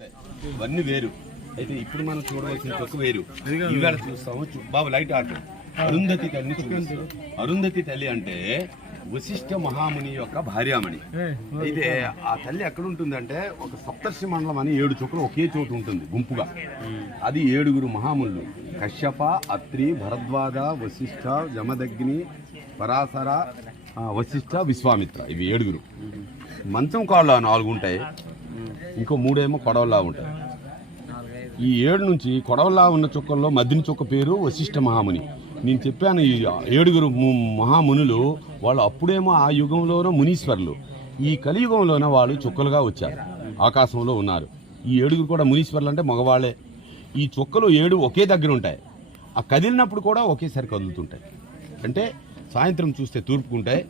ఉంటాయి, ఇవన్నీ వేరు. అయితే ఇప్పుడు మనం చూడవలసిన చొక్కు వేరు. ఇవాళ చూస్తాము బాబు లైట్ ఆర్ట్ అరుంధతి తల్లి చూపిస్తాం. అరుంధతి తల్లి అంటే వశిష్ఠ మహాముని యొక్క భార్యామణి. అయితే ఆ తల్లి ఎక్కడ ఉంటుందంటే ఒక సప్తర్షి మండలం అని 7 చొక్కులు ఒకే చోటు ఉంటుంది గుంపుగా. అది 7 మహామునులు కశ్యప, అత్రి, భరద్వాజ, వశిష్ఠ, జమదగ్ని, పరాశర, వశిష్ఠ, విశ్వామిత్ర. ఇవి 7. మంచం కాళ్ళు 4 ఉంటాయి, ఇంకో 3 ఏమో కొడవల్లా ఉంటాయి. ఈ 7 నుంచి కొడవల్లా ఉన్న చుక్కల్లో మధ్యని చుక్క పేరు వశిష్ఠ మహాముని. నేను చెప్పాను ఈ 7 మహామునులు వాళ్ళు అప్పుడేమో ఆ యుగంలోనూ మునీశ్వరులు, ఈ కలియుగంలోనే వాళ్ళు చుక్కలుగా వచ్చారు, ఆకాశంలో ఉన్నారు. ఈ 7 కూడా మునీశ్వరులు అంటే మగవాళ్లే. ఈ చుక్కలు 7 ఒకే దగ్గర ఉంటాయి, ఆ కదిలినప్పుడు కూడా ఒకేసారి కదులుతుంటాయి. అంటే సాయంత్రం చూస్తే తూర్పుకుంటాయి,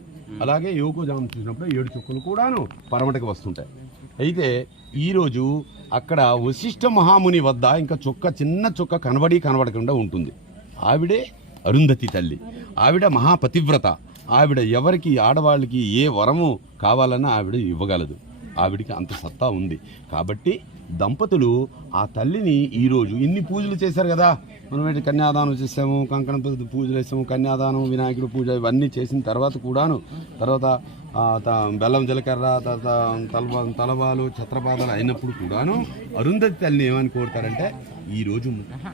అలాగే యోగోజామం చూసినప్పుడు 7 చుక్కలు కూడాను పరమటకి వస్తుంటాయి. అయితే ఈరోజు అక్కడ వశిష్ఠ మహాముని వద్ద ఇంకా చుక్క, చిన్న చుక్క కనబడకుండా ఉంటుంది. ఆవిడే అరుంధతి తల్లి. ఆవిడ మహాపతివ్రత. ఆవిడ ఎవరికి, ఆడవాళ్ళకి ఏ వరము కావాలన్నా ఆవిడ ఇవ్వగలదు. ఆవిడికి అంత సత్తా ఉంది. కాబట్టి దంపతులు ఆ తల్లిని ఈరోజు ఇన్ని పూజలు చేశారు కదా. మనం కన్యాదానం చేసాము, కంకణ పూజలు వేసాము, కన్యాదానం, వినాయకుడు పూజ ఇవన్నీ చేసిన తర్వాత కూడాను, తర్వాత బెల్లం జీలకర్ర, తలవాలు, ఛత్రపాదాలు అయినప్పుడు కూడాను అరుంధతి తల్లిని ఏమని కోరుతారంటే, ఈరోజు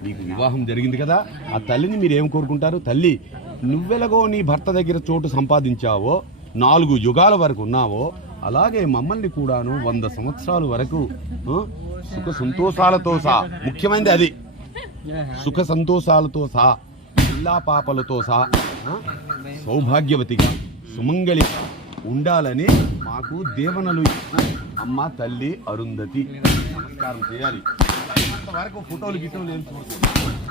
నీకు వివాహం జరిగింది కదా, ఆ తల్లిని మీరు ఏం కోరుకుంటారు? తల్లి, నువ్వెలాగో నీ భర్త దగ్గర చోటు సంపాదించావో, 4 యుగాల వరకు ఉన్నావో, అలాగే మమ్మల్ని కూడాను 100 సంవత్సరాల వరకు సుఖ సంతోషాలతో సహా, ముఖ్యమైనది అది, సుఖ సంతోషాలతో సహా, పిల్లా పాపలతో సహా సౌభాగ్యవతిగా, సుమంగళిగా ఉండాలని మాకు దేవనలు అమ్మ తల్లి అరుంధతి నమస్కారం చేయాలి. అంతవరకు ఫోటోలు గిట్టోలు ఏం చూడకూడదు.